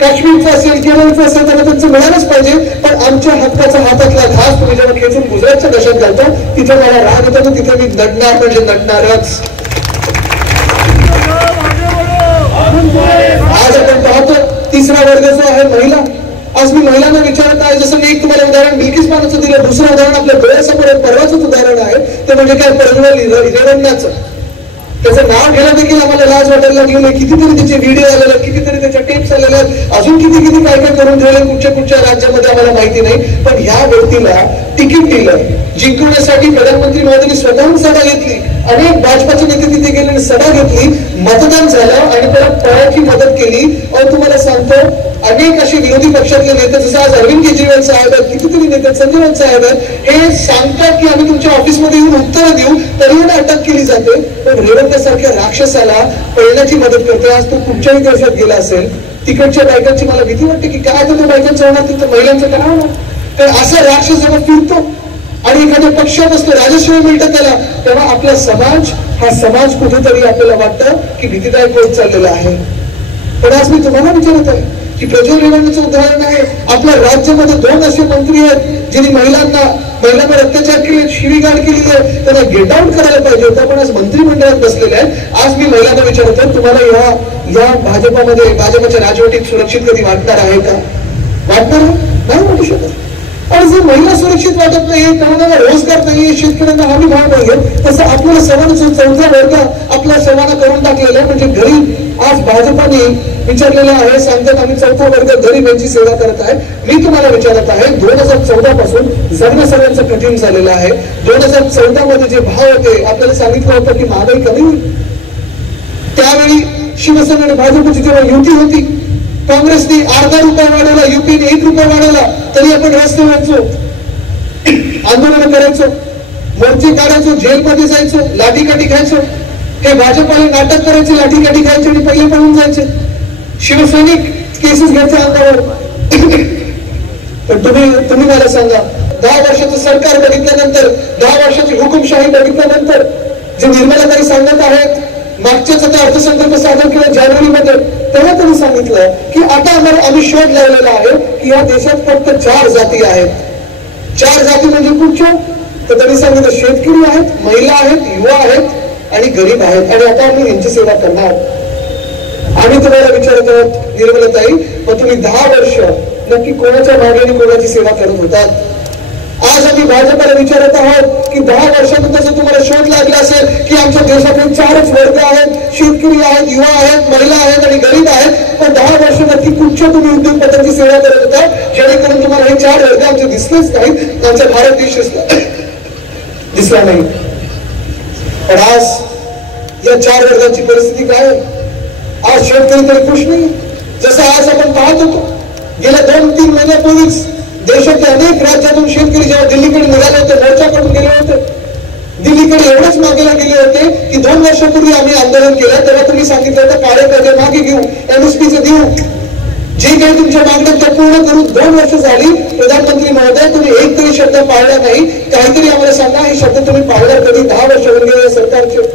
काश्मीरचं असेल केरळचं असेल त्यांना त्यांचं मिळालंच पाहिजे, पण आमच्या हक्काचा हातातला घास तुम्ही जेव्हा खेचून गुजरातच्या देशात घालता तिथे मला राग येतो ना, तिथे मी नडणार म्हणजे नडणारच. आज आपण पाहतो तिसरा वर्ग जो आहे महिला, आज मी महिलांना विचारत आहे, जसं मी एक तुम्हाला उदाहरण बिल्किस बानोचं दिलं, दुसरं उदाहरण आपल्या डोळ्यासमोर एक परवाचंच उदाहरण आहे, ते म्हणजे काय परळीवर हिरण्यांचं. त्याचं नाव घ्यायला देखील आम्हाला लाज वाटायला लागली नाही. कितीतरी त्याचे व्हिडिओ आलेले आहेत, कितीतरी त्याच्या टेप्स आलेले आहेत, अजून किती किती काय काय करून ठेवले कुठच्या कुठच्या राज्यामध्ये आम्हाला माहिती नाही. पण ह्या व्यक्तीला तिकीट दिलं, जिंकवण्यासाठी प्रधानमंत्री मोदींनी स्वतःहून सभा घेतली, अनेक भाजपाचे नेते तिथे गेले, सभा घेतली, मतदान झालं आणि त्याला पळायची मदत केली. और तुम्हाला सांगतो अनेक असे विरोधी पक्षातले नेते जसं आज अरविंद केजरीवाल साहेब आहेत, कितीतरी नेते संजय राऊत साहेब आहेत, हे सांगतात की आम्ही तुमच्या ऑफिसमध्ये येऊन उत्तरं देऊ, तरी अटक केली जाते. पण रेवंत सारख्या राक्षसाला पळण्याची मदत करते. आज तो कुठच्याही देशात गेला असेल, तिकडच्या बायकांची मला भीती वाटते की काय तर बायकांचं होणार, तिथं महिलांचं काय होणार. तर असा राक्षस जेव्हा फिरतो आणि एखाद्या पक्षात असतो, राजश्री मिळतं त्याला, तेव्हा आपला समाज हा समाज कुठेतरी आपल्याला वाटतं की भीतीदायक होत चाललेला आहे. पण आज मी तुम्हाला विचारत आहे की प्रज्वल रेवंतचं उदाहरण आहे. आपल्या राज्यामध्ये 2 असे मंत्री आहेत ज्यांनी महिलांवर अत्याचार केले, शिवीगाळ केलेली आहे, त्यांना गेट आउट करायला पाहिजे होतं, पण आज मंत्रिमंडळात बसलेले आहेत. आज मी महिलांना विचारतो, तुम्हाला या भाजपाच्या राजवटीत सुरक्षित कधी वाटणार आहे का? वाटणार नाही वाटू शकत. आणि जर महिला सुरक्षित वाटत नाहीये, त्यांना रोजगार नाहीये, शेतकऱ्यांना हमी भाव नाहीये, तसं आपल्याला सर्वांना चौथा वर्ग आपल्या सर्वांना करून टाकलेला आहे. म्हणजे गरीब आज भाजपाने विचारलेलं आहे, सांगतात आम्ही चौथा वर्ग गरीब यांची सेवा करत आहे. मी तुम्हाला विचारत आहे, 2014 पासून जगणं सगळ्यांचं कठीण झालेलं आहे. 2014 मध्ये जे भाव होते, आपल्याला सांगितलं होतं की महागाई कमी होईल. त्यावेळी शिवसेना आणि भाजपची जेव्हा युती होती, काँग्रेसने अर्धा रुपया वाढवला, युपीने 1 रुपया वाढवला, तरी आपण रस्त्यावरचो, आंदोलन करायचो, मोर्चे काढायचो, जेलमध्ये जायचो, लाठीकाठी खायचो. हे भाजपाने नाटक करायचे, लाठीकाठी खायचे आणि पहिले पळून जायचे. शिवसैनिक केसेस घ्यायचे अंगावर. पण तुम्ही मला सांगा, 10 वर्षाचं सरकार बघितल्यानंतर, 10 वर्षाची हुकुमशाही बघितल्यानंतर जे निर्मलाताई सांगत आहेत, मागच्याच आता अर्थसंकल्प सादर केला जानेवारीमध्ये, तेव्हा त्यांनी सांगितलं की आता आम्ही शोध लावलेला आहे की या देशात फक्त 4 जाती आहेत. 4 जाती म्हणजे कुठच्या? तर त्यांनी सांगितलं शेतकरी आहेत, महिला आहेत, युवा आहेत आणि गरीब आहेत, आणि आता आम्ही यांची सेवा करणार. आम्ही तुम्हाला विचारत आहोत निर्मलाताई, मग तुम्ही 10 वर्ष नक्की कोणाच्या मागणी कोणाची सेवा करत होतात? आज आम्ही भाजपाला विचारत आहोत की 10 वर्षानंतर जर तुम्हाला शोध लागला असेल की आमच्या देशातील 4च वर्ग आहेत, शेतकरी आहेत, युवा आहेत, महिला आहेत आणि गरीब आहेत, पण 10 वर्ष नक्की कुठच्या तुम्ही उद्योगपतींची सेवा करत होता जेणेकरून तुम्हाला हे 4 वर्ग आमचे दिसलेच नाहीत, आमचा भारत देश दिसला नाही. पण आज या 4 वर्गाची परिस्थिती काय आहे? आज शेतकरी तरी खुश नाही. जसं आज आपण पाहत होतो गेल्या 2-3 महिन्यापूर्वीच देशातल्या अनेक राज्यातून शेतकरी जेव्हा दिल्लीकडे निघाले होते, मोर्चा करून गेले होते, दिल्लीकडे एवढेच मागेला गेले होते की 2 वर्षापूर्वी आम्ही आंदोलन केलं तेव्हा तुम्ही सांगितलं होतं काळे कायदे मागे घेऊ, MSPचं देऊ, जे काही तुमच्या मागण्या त्या पूर्ण करून 2 वर्ष झाली. प्रधानमंत्री महोदय, तुम्ही एक तरी शब्द पाळला नाही. काहीतरी आम्हाला सांगा, हे शब्द तुम्ही पाळणार कधी? 10 वर्ष होऊन गेले सरकारचे.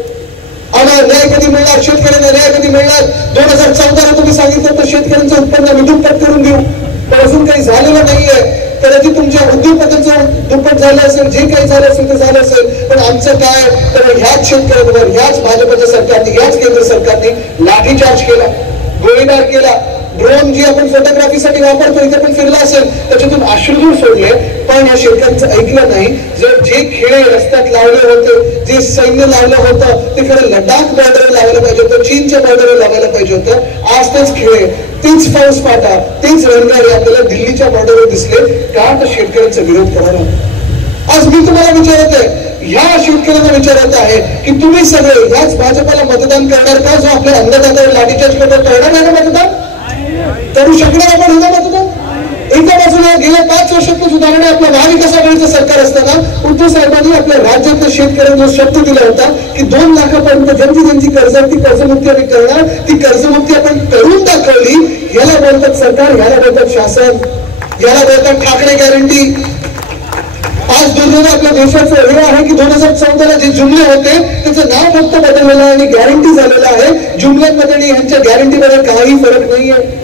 आम्हाला न्याय कधी मिळणार? शेतकऱ्यांना न्याय कधी मिळणार? 2014 तुम्ही सांगितलं होतं शेतकऱ्यांचं उत्पन्न आम्ही दुप्पट करून देऊ, पण अजून काही झालेलं नाहीये. कदाचित तुमच्या उद्योगपतींचं दुप्पट झालं असेल, जे काही झालं असेल ते झालं असेल, पण आमचं काय? तर ह्याच शेतकऱ्यांवर ह्याच भाजपच्या सरकारने, ह्याच केंद्र सरकारने लाठीचार्ज केला, गोळीबार केला. ड्रोन जी आपण फोटोग्राफीसाठी वापरतो इथे पण फिरला असेल, त्याच्यातून अश्रूधूर सोडले, पण या शेतकऱ्यांचं ऐकलं नाही. जर जे खेळे रस्त्यात लावले होते, जे सैन्य लावलं होतं ते खरं लडाख बॉर्डर लावायला पाहिजे होतं, चीनच्या बॉर्डरवर लावायला पाहिजे होतं. आज तेच खेळे, तीच फौज फाटा, तीच रणगाडी आपल्याला दिल्लीच्या बॉर्डरवर दिसले का? तर शेतकऱ्यांचा विरोध करायला. आज मी तुम्हाला विचारत आहे, ह्या शेतकऱ्यांना विचारत आहे की तुम्ही सगळे ह्याच भाजपाला मतदान करणार का? जो आपल्या अन्नदात्यावर लाठीचार्ज करतो, करणार नाही ना मतदान? करू शकणार आपण हे मतदान? एका बाजूला गेल्या 5 वर्षातून सुधारणा आपल्या महाविकास आघाडीचं सरकार असताना उद्धव साहेबांनी आपल्या राज्यातल्या शेतकऱ्यांना शब्द दिला होता की 2 लाखापर्यंत ज्यांची कर्ज ती कर्जमुक्ती आम्ही करणार, ती कर्जमुक्ती आपण करून दाखवली. याला बोलतात सरकार, याला बोलतात शासन, याला बोलतात ठाकरे गॅरंटी. आज दुर्दैव आपल्या देशाचं हे आहे की 2014ला जे जुमले होते त्याचं नाव फक्त बदललेलं आहे आणि गॅरंटी झालेलं आहे. जुमल्यांमध्ये आणि ह्यांच्या गॅरंटीमध्ये काही फरक नाहीये.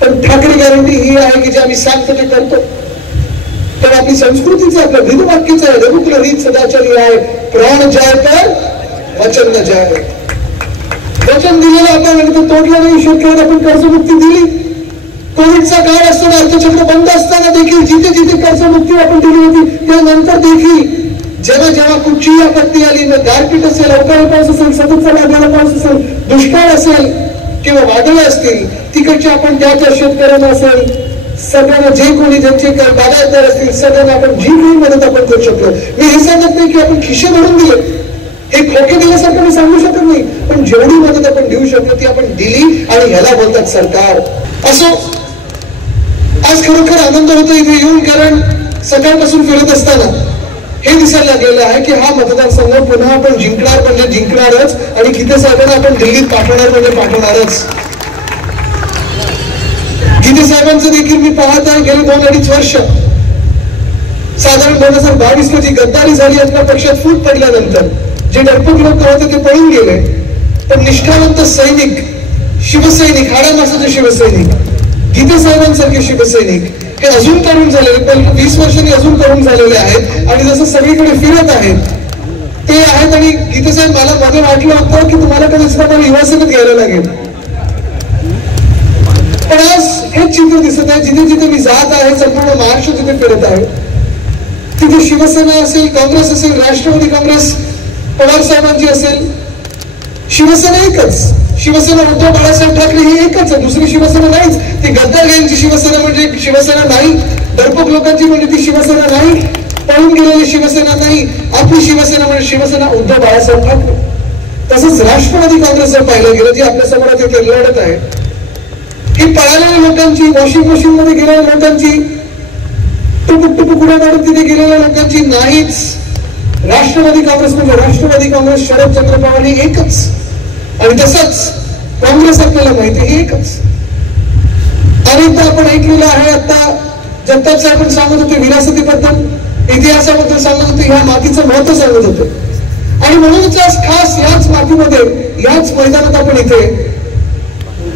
पण ठाकरे गॅरंटी ही आहे की जे आम्ही सांगतो ते करतो. तर आपली संस्कृतीचं आपलं ब्रीदवाक्यच आहे, रघुकुल रीत सदाचारी आहे, प्राण जाय पर वचन न जाय. वचन दिलेलं आपण आणि तो तोडलं नाही. शेतकऱ्याला आपण कर्जमुक्ती दिली. कोविडचा काळ असताना अर्थचक्र बंद असताना देखील जिथे जिथे कर्जमुक्ती आपण दिली होती त्यानंतर देखील जेव्हा जेव्हा कुठचीही आपत्ती आली, मग गारपीट असेल, अवकाळी पाऊस असेल, सततचा लागणारा पाऊस असेल, दुष्काळ असेल किंवा वादळ असतील, तिकडचे आपण त्या शेतकऱ्यांना असेल, सगळ्यांना जे कोणी ज्यांचे बागायतदार असतील सगळ्यांना आपण जी काही मदत आपण करू शकतो. मी हे सांगत नाही की आपण खिशे भरून दिले, हे खोके दिल्यासारखं मी सांगू शकत नाही, पण जेवढी मदत आपण देऊ शकतो ती आपण दिली आणि ह्याला बोलतात सरकार. असो, आज खरोखर आनंद होतो इथे येऊन, कारण सकाळपासून फिरत असताना हे दिसायला गेलं आहे की हा मतदारसंघ पुन्हा आपण जिंकणार म्हणजे जिंकणारच आणि गीते साहेबांना आपण दिल्लीत पाठवणार म्हणजे पाठवणारच. गीते साहेबांचं देखील मी पाहत आहे गेली 2-2.5 वर्ष, साधारण 2022 ला जी गद्दारी झाली आपल्या पक्षात फूट पडल्यानंतर जे डरपोक लोक होते ते पळून गेले, पण निष्ठावंत सैनिक, शिवसैनिक, हाडामासाचे शिवसैनिक, गीते साहेबांसारखे शिवसैनिक हे अजून तरुण झालेले, पण 20 वर्षांनी अजून तरुण झालेले आहेत आणि जसं सगळीकडे फिरत आहेत ते आहेत. आणि गीते साहेब, मला मध्ये वाटलं होतं की तुम्हाला कधीच मला युवासेनेत घ्यायला लागेल, पण आज हेच चित्र दिसत आहे. जिथे जिथे मी जात आहे, संपूर्ण महाराष्ट्र जिथे फिरत आहे, तिथे शिवसेना असेल, काँग्रेस असेल, राष्ट्रवादी काँग्रेस पवार साहेबांची असेल, शिवसेना एकच. शिवसेना उद्धव बाळासाहेब ठाकरे ही एकच आहे, दुसरी शिवसेना नाहीच. ती गद्दारांची शिवसेना म्हणजे शिवसेना नाही, डरपोक लोकांची म्हणजे ती शिवसेना नाही, पळून गेलेली शिवसेना नाही. आपली शिवसेना म्हणजे शिवसेना उद्धव बाळासाहेब ठाकरे. तसंच राष्ट्रवादी काँग्रेस जर पाहिलं गेलं, जी आपल्या समोर इथे लढत आहे, ही पळालेल्या लोकांची, वॉशिंग मशीन मध्ये गेलेल्या लोकांची, टुपुक टुपुक उड्या मारून तिथे गेलेल्या लोकांची नाहीच. राष्ट्रवादी काँग्रेस म्हणजे राष्ट्रवादी काँग्रेस, शरदचंद्र पवार ही एकच. आणि तसंच काँग्रेस आपल्याला माहिती ही एकच. अनेकदा आपण ऐकलेलं आहे, आता जगताप साहेब सांगत होते विरासतीबद्दल, इतिहासाबद्दल सांगत होते, ह्या मातीचं महत्व सांगत होते. आणि म्हणूनच आज खास याच मातीमध्ये, याच मैदानात आपण इथे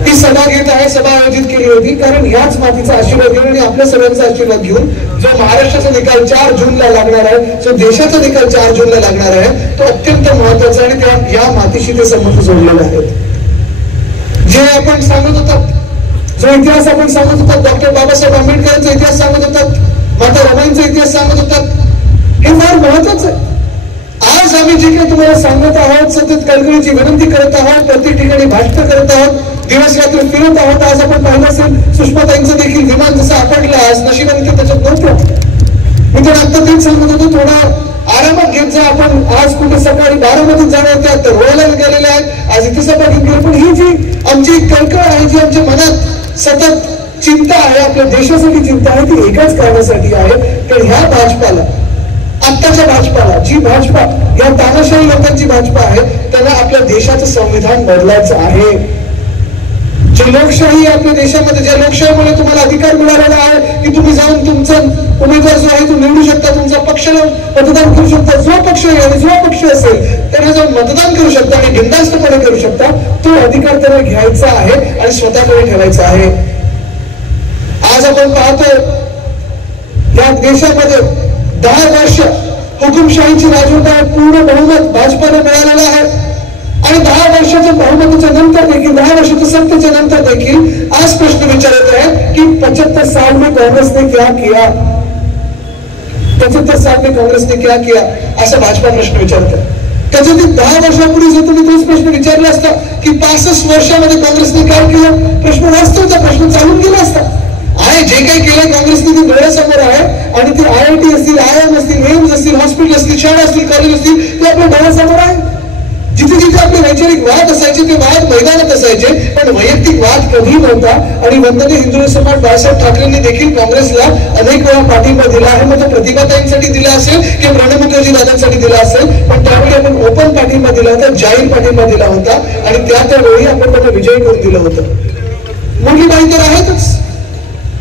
ही सभा घेत आहे, सभा आयोजित केली होती, कारण याच मातीचा आशीर्वाद घेऊन आणि आपल्या सगळ्यांचा आशीर्वाद घेऊन जो महाराष्ट्राचा निकाल 4 जूनला लागणार आहे, जो देशाचा निकाल 4 जूनला लागणार आहे, तो अत्यंत महत्वाचा आणि त्या या मातीशी ते संबंध जोडलेले आहेत. जे आपण सांगत होतात, जो इतिहास आपण सांगत होतात, डॉक्टर बाबासाहेब आंबेडकरांचा इतिहास सांगत होतात, माता रमाईंचा इतिहास सांगत होतात, हे फार महत्वाचं आहे. आज आम्ही जे काही तुम्हाला सांगत आहोत, सतत कळकळीची विनंती करत आहोत, प्रत्येक ठिकाणी भाषण करत आहोत, दिवस रात्र फिरत आहोत. आज आपण पाहिलं असेल सुषमाताईंचं देखील विमान जसं आपटलं, आज नशिबाने ते त्याच्यात नव्हतं. मी तर आता तेच सांगत होतो, थोडा आरामात घेत जा. आपण आज कुठे सकाळी बारामतीत जाणार होत्या, तर रोयला गेलेले आहेत, आज इथे सभा घेत गेले. पण ही जी आमची कळकळ आहे, जी आमच्या मनात सतत चिंता आहे, आपल्या देशासाठी चिंता आहे, ती एकाच कारणासाठी आहे. तर ह्या भाजपाला, आत्ताच्या भाजपाला, जी भाजपा या तानाशाही लोकांची भाजपा आहे, त्यांना आपल्या देशाचं संविधान बदलायचं आहे. जी लोकशाही आपल्या देशामध्ये, ज्या लोकशाहीमुळे तुम्हाला अधिकार मिळालेला आहे की तुम्ही जाऊन तुमचा उमेदवार जो आहे तो निवडू शकता, तुमचा पक्षाला मतदान करू शकता, जो पक्ष आहे आणि जो पक्ष असेल त्यांना जाऊन मतदान करू शकता आणि बिनधास्तपणे करू शकता, तो अधिकार त्यांना घ्यायचा आहे आणि स्वतःकडे ठेवायचा आहे. आज आपण पाहतो या देशामध्ये 10 वर्ष हुकुमशाहीची राजवट पूर्ण बहुमत भाजपाला मिळालेलं आहे. आणि 10 वर्षाच्या बहुमताच्या नंतर देखील, 10 वर्षाच्या सत्तेच्या नंतर देखील आज प्रश्न विचारत आहे की 75 साल में कांग्रेस ने क्या किया, 75 साल में कांग्रेस ने क्या किया, असा भाजपा प्रश्न विचारत आहे. त्याच्यातील 10 वर्षापूर्वी जर तुम्ही तोच प्रश्न विचारला असता की 65 वर्षामध्ये काँग्रेसने काय केलं, प्रश्न वास्तवचा प्रश्न चालून गेला असता. आहे जे काही केलं काँग्रेसने ते डोळ्यासमोर आहे आणि ते IIT असतील, IIM असतील, एम्स असतील, हॉस्पिटल असतील, शाळा असतील, कॉलेज असतील, ते आपल्या डोळ्यासमोर आहे. जिथे जिथे आपले वैचारिक वाद असायचे ते वाद मैदानात असायचे, पण वैयक्तिक वाद कधी नव्हता. आणि वंदनीय हिंदू समाज बाळासाहेब ठाकरेंनी देखील काँग्रेसला अनेक वेळा पाठिंबा दिला आहे. मग तो प्रतिभाताईंसाठी दिला असेल किंवा प्रणब मुखर्जी दादांसाठी दिला असेल, पण त्यावेळी आपण ओपन पाठिंबा दिला होता, जाहीर पाठिंबा दिला होता आणि त्यावेळी आपण त्यांना विजयी करून दिलं होतं. मुरलीबाई तर आहेतच,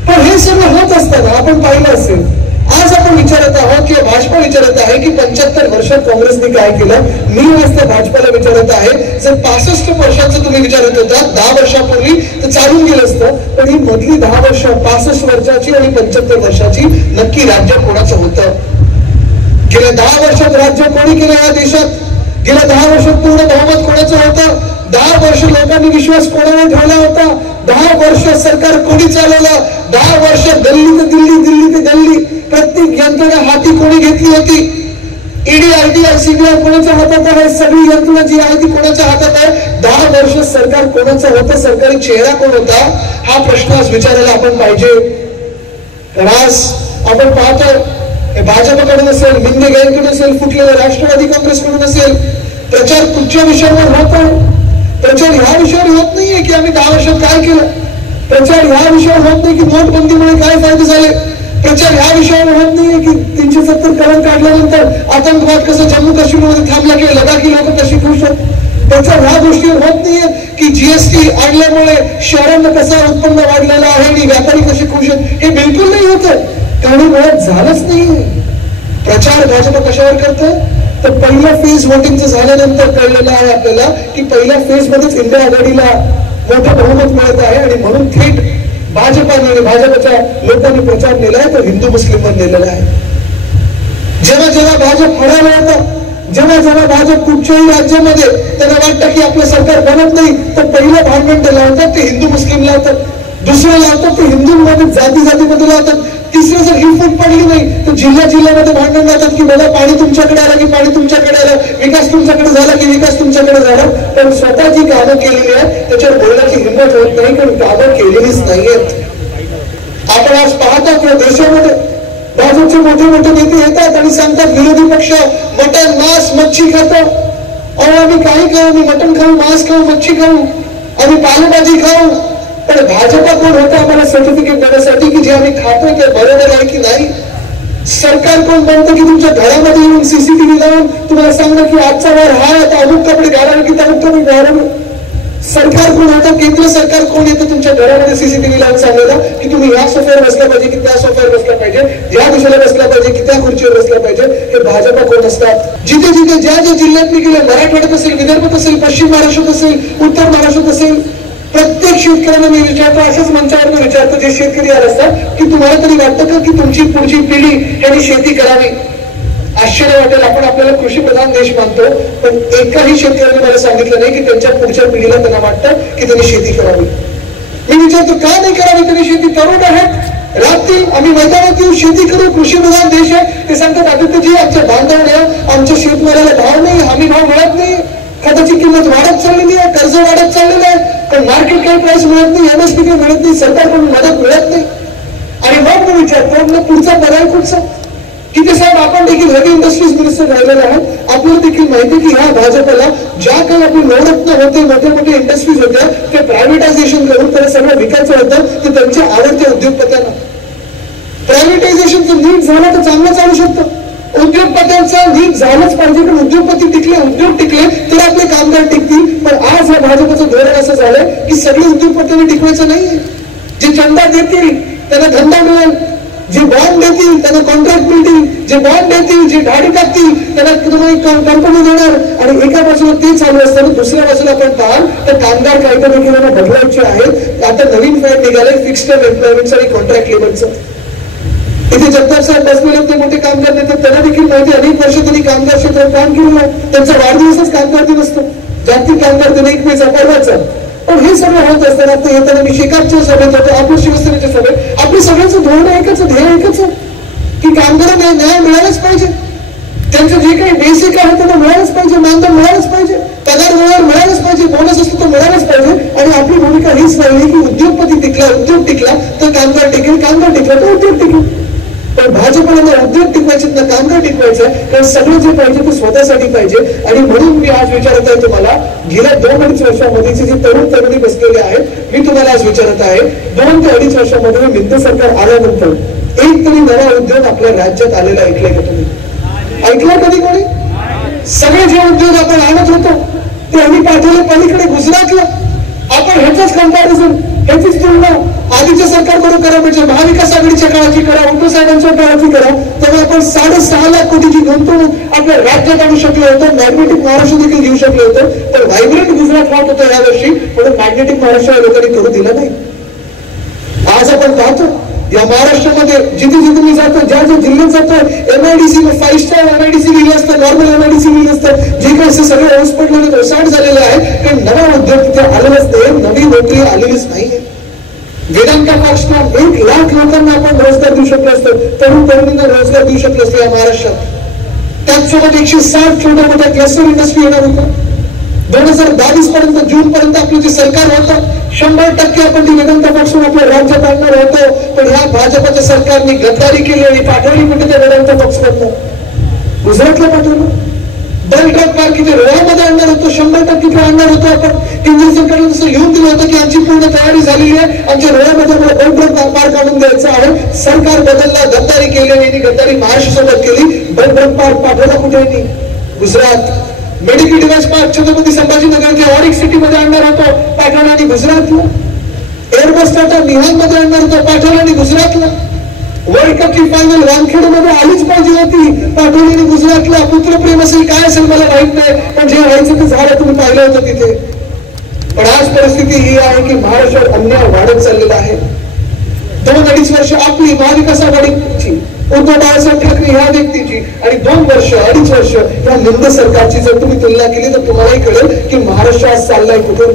पण हे सगळं होत असताना आपण पाहिलं असेल, आज आपण विचारत आहोत किंवा भाजपा विचारत आहे की 75 वर्षात काँग्रेसने काय केलं. मी आज त्या भाजपाला विचारत आहे, जर 65 वर्षाचं तुम्ही विचारत होता 10 वर्षापूर्वी तर चालून गेलं असतं, पण ही मधली 10 वर्ष 65 वर्षाची आणि 75 वर्षाची नक्की राज्य कोणाचं होतं? गेल्या 10 वर्षात राज्य कोणी केलं या देशात? गेल्या 10 वर्षात पूर्ण बहुमत कोणाचं होतं? 10 वर्ष लोकांनी विश्वास कोणावर ठेवला होता? 10 वर्ष सरकार कोणी चालवलं? 10 वर्ष दिल्ली ते दिल्ली, दिल्ली ते दिल्ली प्रत्येक यंत्रणा हाती कोणी घेतली होती? ईडी, आरटीआय, सीबीआय कोणाच्या हातात आहे? सगळी यंत्रणा जी आहे ती कोणाच्या हातात आहे? 10 वर्ष सरकार कोणाचं होतं? सरकारी चेहरा कोण होता? हा प्रश्न आज विचारायला आपण पाहिजे. आज आपण पाहतो भाजपकडून असेल, मिंदे गँगकडून असेल, फुटलेल्या राष्ट्रवादी काँग्रेसकडून असेल, प्रचार कुठच्या विषयावर होत आहे? प्रचार ह्या विषयावर होत नाहीये की आम्ही 10 वर्षात काय केलं. प्रचार ह्या विषयावर होत नाही की नोटबंदीमुळे काय फायदे झाले. प्रचार ह्या विषयावर होत नाहीये की 370 कलम काढल्यानंतर आतंकवाद कसं जम्मू काश्मीरमध्ये थांबला की लडाखी लोक कशी खुश आहेत. प्रचार ह्या गोष्टीवर होत नाहीये की जीएसटी आणल्यामुळे शहरांना कसा उत्पन्न वाढलेलं आहे आणि व्यापारी कसे खुश आहेत. हे बिलकुल नाही होत, काही मुळात झालंच नाही. प्रचार भाजप कशावर करतं? तर पहिल्या फेज वोटिंगचं झाल्यानंतर कळलेलं आहे आपल्याला की पहिल्या फेज मध्येच इंडिया आघाडीला मोठं बहुमत मिळत आहे आणि म्हणून थेट भाजपाने आणि भाजपच्या लोकांनी प्रचार नेलाय तो हिंदू मुस्लिमवर नेलेला आहे. जेव्हा जेव्हा भाजप हरवलं होतं, जेव्हा जेव्हा भाजप कुठच्याही राज्यामध्ये त्यांना वाटतं की आपलं सरकार बनत नाही, तर पहिलं भांडण ते लावतात ते हिंदू मुस्लिम लावतात, दुसरं लावतात ते हिंदूंमध्ये जाती जातीमध्ये लावतात, तिसरं जर ही फूट पडली नाही तर जिल्हा जिल्ह्यामध्ये भांडण लावतात की मला पाणी तुमच्याकडे आलं की पाणी तुमच्याकडे आलं, विकास तुमच्याकडे झाला की विकास तुमच्याकडे झाला. पण स्वतः जी कामं केलेली आहे त्याच्यावर बोलण्याची हिंमत होत नाही, कारण कामं केलेलीच नाहीयेत. आपण आज पाहतो की देशामध्ये भाजपचे मोठे मोठे नेते येतात आणि सांगतात विरोधी पक्ष मटन, मांस, मच्छी खातो. अहो आम्ही काही खाऊ, मी मटन खाऊ, मांस खाऊ, मच्छी खाऊ, आम्ही पालेभाजी खाऊ. पण भाजपा कोण होता आम्हाला सर्टिफिकेट देण्यासाठी की जे आम्ही खातोय ते बरोबर आहे की नाही? सरकार कोण बनतं की तुमच्या घरामध्ये येऊन सीसीटीव्ही लावून तुम्हाला सांगणं की आजचा वार हा आता अमुक कपडे घालावे की अमुक कपडे घालावे? सरकार कोण होतं? केंद्र सरकार कोण येतं तुमच्या घरामध्ये सीसीटीव्ही लावून सांगायला की तुम्ही या सोफ्यावर बसला पाहिजे की त्या सोफ्यावर बसला पाहिजे, या दिशेला बसला पाहिजे की त्या खुर्चीवर बसला पाहिजे? हे भाजपा कोण असतात? जिथे जिथे ज्या ज्या जिल्ह्यात मी गेले, मराठवाड्यात असेल, विदर्भात असेल, पश्चिम महाराष्ट्रात असेल, उत्तर महाराष्ट्रात असेल, प्रत्येक शेतकऱ्यांना मी विचारतो, अशाच मंचावर विचारतो जे शेतकरी आले असतात की तुम्हाला तरी वाटतं का की तुमची पुढची पिढी यांनी शेती करावी? आश्चर्य वाटेल, आपण आपल्याला कृषी प्रधान देश मानतो, पण एकाही शेतकऱ्याने मला सांगितलं नाही की त्यांच्या पुढच्या पिढीला त्यांना वाटतं की त्यांनी शेती करावी. मी विचारतो का नाही करावी त्यांनी शेती? तरुण आहेत, रात्री आम्ही मैदानात येऊन शेती करू, कृषी प्रधान देश आहे. ते सांगतात आदित्यजी आमच्या बांधवड्या, आमच्या शेतमालाला भाव नाही, हमी भाव मिळत नाही, खताची किंमत वाढत चाललेली आहे, कर्ज वाढत चाललेलं आहे, पण मार्केट काही प्राइस मिळत नाही, एमएसपी काही मिळत नाही, सरकारकडून मदत मिळत नाही. आणि मग मी विचारतो मग पुढचा पर्याय कुठचा? की ते साहेब आपण देखील हेवी इंडस्ट्रीज मिनिस्टर राहिलेले आहोत, आपल्याला देखील माहिती की ह्या भाजपला ज्या काही आपली नवरत्न होते, मोठे मोठे इंडस्ट्रीज होत्या, ते प्रायव्हेटायझेशन करून त्याला सगळं विकायचं होतं. ते त्यांच्या आवडत्या उद्योगपत्यांना प्रायव्हेटायझेशनचं नीट झालं तर चांगलं चालू शकतं. उद्योगपत्यांचं नीट झालंच पाहिजे, पण उद्योगपती टिकले, उद्योग टिकले तर आपले कामगार टिकतील. पण आज या भाजपचं धोरण असं झालंय की सगळे उद्योगपत्यांनी टिकवायचं नाहीये. जे चंदा देतील त्यांना धंदा मिळेल, जे बॉन्ड देतील त्यांना कॉन्ट्रॅक्ट मिळतील, जे बॉन्ड देतील, जे धाडी टाकतील त्यांना तुम्ही कंपनी देणार. आणि एका बाजूला ते चालू असताना दुसऱ्या बाजूला आपण पाहाल तर कामगार कायदा देखील बदलायचे आहेत. आता नवीन फॅट निघाले फिक्स टर्म एम्प्लॉयमेंटचं आणि कॉन्ट्रॅक्ट लेबरचं. इथे जगताप साहेब बसलेले ते मोठे कामगार नेते, त्यांना देखील माहिती अनेक वर्ष त्यांनी कामगार क्षेत्रात काम केलेलं आहे. त्यांचा वाढदिवसच कामगार दिन असतो, जागतिक कामगार दिन 1 मेचा परवाचा. पण हे सगळं होत असताना ते येताना मी शेकापच्या सभेत होतो, आपल्या शिवसेनेच्या सभेत, आपलं सगळ्यांचं धोरण एकच, ध्येय एकच की कामगारांना न्याय मिळालाच पाहिजे, त्यांचं जे काही बेसिक आहे त्यांना मिळालंच पाहिजे, मानधन मिळालंच पाहिजे, पगार मिळालंच पाहिजे, बोनस असतो तो मिळालंच पाहिजे. आणि आपली भूमिका हीच राहिली की उद्योगपती टिकला, उद्योग टिकला तर कामगार टिकेल, कामगार टिकला तर उद्योग टिकेल. पण भाजपला ना उद्योग टिकवायचे ना कामगार टिकवायचं, कारण सगळं जे पाहिजे ते स्वतःसाठी पाहिजे. आणि म्हणून मी आज विचारत आहे तुम्हाला, गेल्या 2-2.5 वर्षामध्ये जे तरुण तरुणी बसलेले आहेत, मी तुम्हाला आज विचारत आहे 2 ते 2.5 वर्षामध्ये मिंदे सरकार आल्यानंतर एक तरी नवा उद्योग आपल्या राज्यात आलेला ऐकलाय का तुम्ही? ऐकलाय कधी कोणी? सगळे जे उद्योग आपण आणत होतो ते आम्ही पाठवले पलीकडे गुजरातला. आपण ह्याच कंपॅरिझन, ह्याचीच तुलना आधीच्या सरकारकडून करा, म्हणजे महाविकास आघाडीच्या काळाची करा, उद्धव साहेबांच्या काळाची करा, तेव्हा आपण 6.5 लाख कोटीची गुंतवणूक आपल्या राज्यात आणू शकलो होतो, मॅग्नेटिक महाराष्ट्र देखील घेऊ शकलो होतो. पण व्हायब्रंट गुजरात होत होतं यावर्षी, म्हणून मॅग्नेटिक महाराष्ट्र लोकांनी करू दिला नाही. आज आपण पाहतो या महाराष्ट्रामध्ये जिथे जिथे मी जातो, ज्या ज्या जिल्ह्यात जातो, MIDC 5 स्टार MIDC लिहिलं असतं, नॉर्मल MIDC लिहिलं असतं, जे काही सगळे ओस पडलेले ओसाड झालेले आहे, कारण नवा उद्योग तिथे आलेलाच नाही, नवी नोकरी आलेलीच नाहीये. वेदांता पार्कला 1 लाख लोकांना आपण रोजगार देऊ शकलो असतो, तरुण तरुणींना रोजगार देऊ शकलो असतो या महाराष्ट्रात. त्याचसोबत 160 छोट्या मोठ्या क्लस्टर इंडस्ट्री येणार होत्या. 2022 पर्यंत, जून पर्यंत आपलं जे सरकार होतं 100% आपण ती वेदांता पासून आपल्या राज्यात आणणार होतो. पण ह्या भाजपच्या सरकारने गद्दारी केली आणि पाठवली कुठे त्या वेदांता पक्षमधनं गुजरातला पाठवलं. बल्क पार्क इथे रोहामध्ये आणणार होतो, 100% आणणार होतो आपण. केंद्र सरकारने तसं लिहून दिलं होतं की आमची पूर्ण तयारी झालेली आहे, आमच्या रोहामध्ये बल्क पार्क आणून द्यायचं आहे. सरकार बदलला, गद्दारी केली आणि गद्दारी महाराष्ट्रासोबत केली. बल्क पार्क पाठवला कुठे? Gujarat. Medical device park Chhatrapati Sambhajinagar त्या ऑरिक सिटी मध्ये आणणार होतो, पाठवला आणि गुजरातला. एअरबस टाटा निहाल मध्ये आणणार होतो, पाठवला आणि गुजरातला. वर्ल्ड कपची फायनल वानखेडे मध्ये आलीच पाहिजे होती, पाठवली आणि गुजरातला. पुत्रप्रेम असेल काय असेल मला माहित नाही, पण जे व्हायचं ते झालं, तुम्ही पाहिलं होतं तिथे. पण आज परिस्थिती ही आहे की महाराष्ट्रात अन्याय वाढत चाललेला आहे. 2-2.5 वर्ष आपली महाविकास आघाडीची, उद्धव बाळासाहेब ठाकरे ह्या व्यक्तीची, आणि 2 वर्ष 2.5 वर्ष या निंद सरकारची जर तुम्ही तुलना केली तर तुम्हालाही कळेल की महाराष्ट्र आज चाललाय कुठे.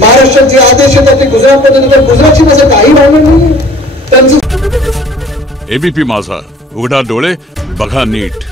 महाराष्ट्रात जे आदेश येतात ते गुजरात मध्ये, गुजरातची माझं काही भावना नाही. त्यांचं ABP माझा, उघडा डोळे बघा नीट.